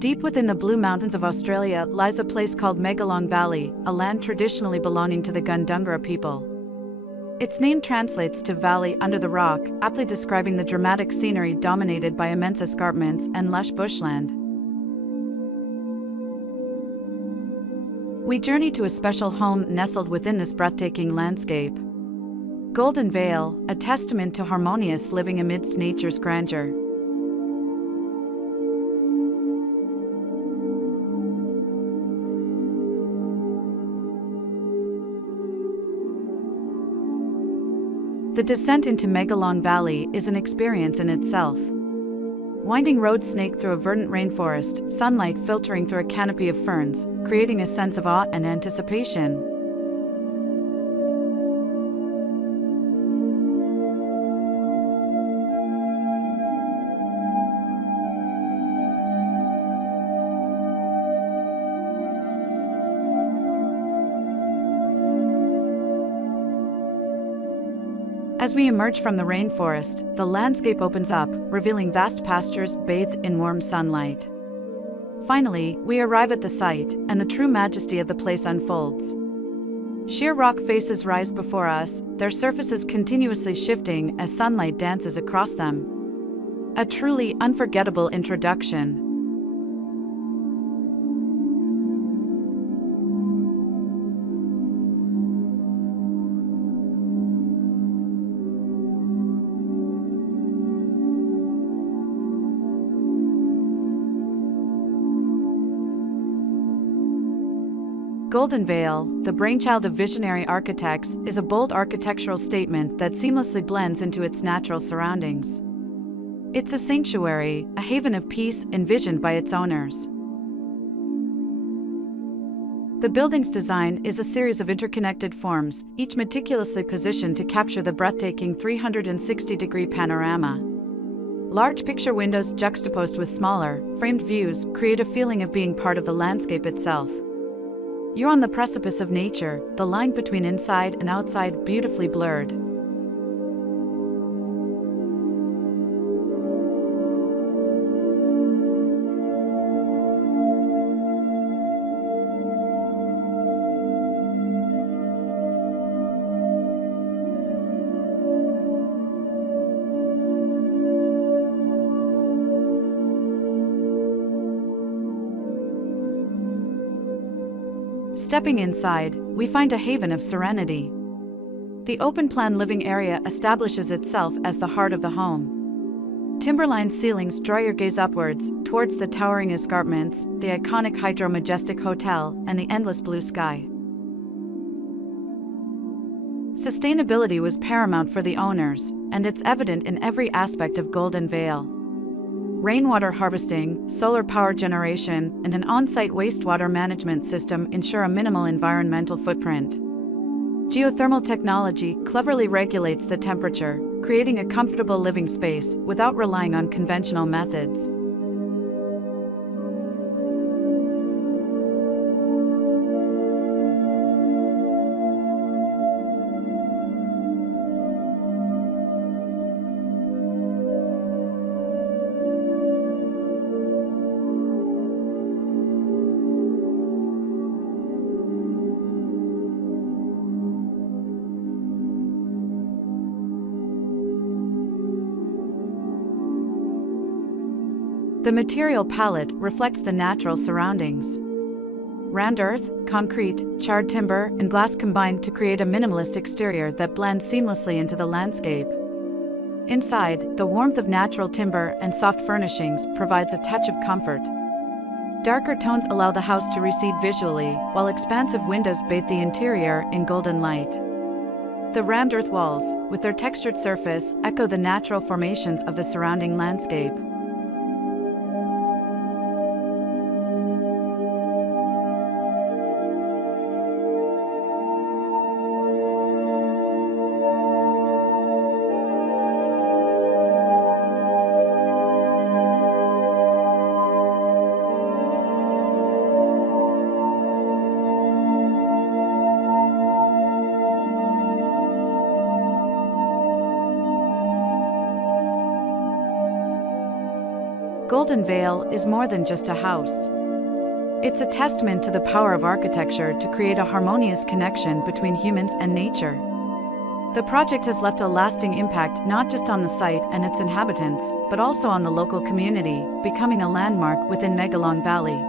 Deep within the Blue Mountains of Australia lies a place called Megalong Valley, a land traditionally belonging to the Gundungurra people. Its name translates to valley under the rock, aptly describing the dramatic scenery dominated by immense escarpments and lush bushland. We journey to a special home nestled within this breathtaking landscape. Golden Vale, a testament to harmonious living amidst nature's grandeur. The descent into Megalong Valley is an experience in itself. Winding roads snake through a verdant rainforest, sunlight filtering through a canopy of ferns, creating a sense of awe and anticipation. As we emerge from the rainforest, the landscape opens up, revealing vast pastures bathed in warm sunlight. Finally, we arrive at the site, and the true majesty of the place unfolds. Sheer rock faces rise before us, their surfaces continuously shifting as sunlight dances across them. A truly unforgettable introduction. Golden Vale, the brainchild of visionary architects, is a bold architectural statement that seamlessly blends into its natural surroundings. It's a sanctuary, a haven of peace envisioned by its owners. The building's design is a series of interconnected forms, each meticulously positioned to capture the breathtaking 360-degree panorama. Large picture windows juxtaposed with smaller, framed views create a feeling of being part of the landscape itself. You're on the precipice of nature, the line between inside and outside beautifully blurred. Stepping inside, we find a haven of serenity. The open-plan living area establishes itself as the heart of the home. Timber-lined ceilings draw your gaze upwards, towards the towering escarpments, the iconic Majestic Hotel, and the endless blue sky. Sustainability was paramount for the owners, and it's evident in every aspect of Golden Vale. Rainwater harvesting, solar power generation, and an on-site wastewater management system ensure a minimal environmental footprint. Geothermal technology cleverly regulates the temperature, creating a comfortable living space without relying on conventional methods. The material palette reflects the natural surroundings. Round earth, concrete, charred timber, and glass combine to create a minimalist exterior that blends seamlessly into the landscape. Inside, the warmth of natural timber and soft furnishings provides a touch of comfort. Darker tones allow the house to recede visually, while expansive windows bathe the interior in golden light. The rammed earth walls, with their textured surface, echo the natural formations of the surrounding landscape. Golden Vale is more than just a house. It's a testament to the power of architecture to create a harmonious connection between humans and nature. The project has left a lasting impact not just on the site and its inhabitants, but also on the local community, becoming a landmark within Megalong Valley.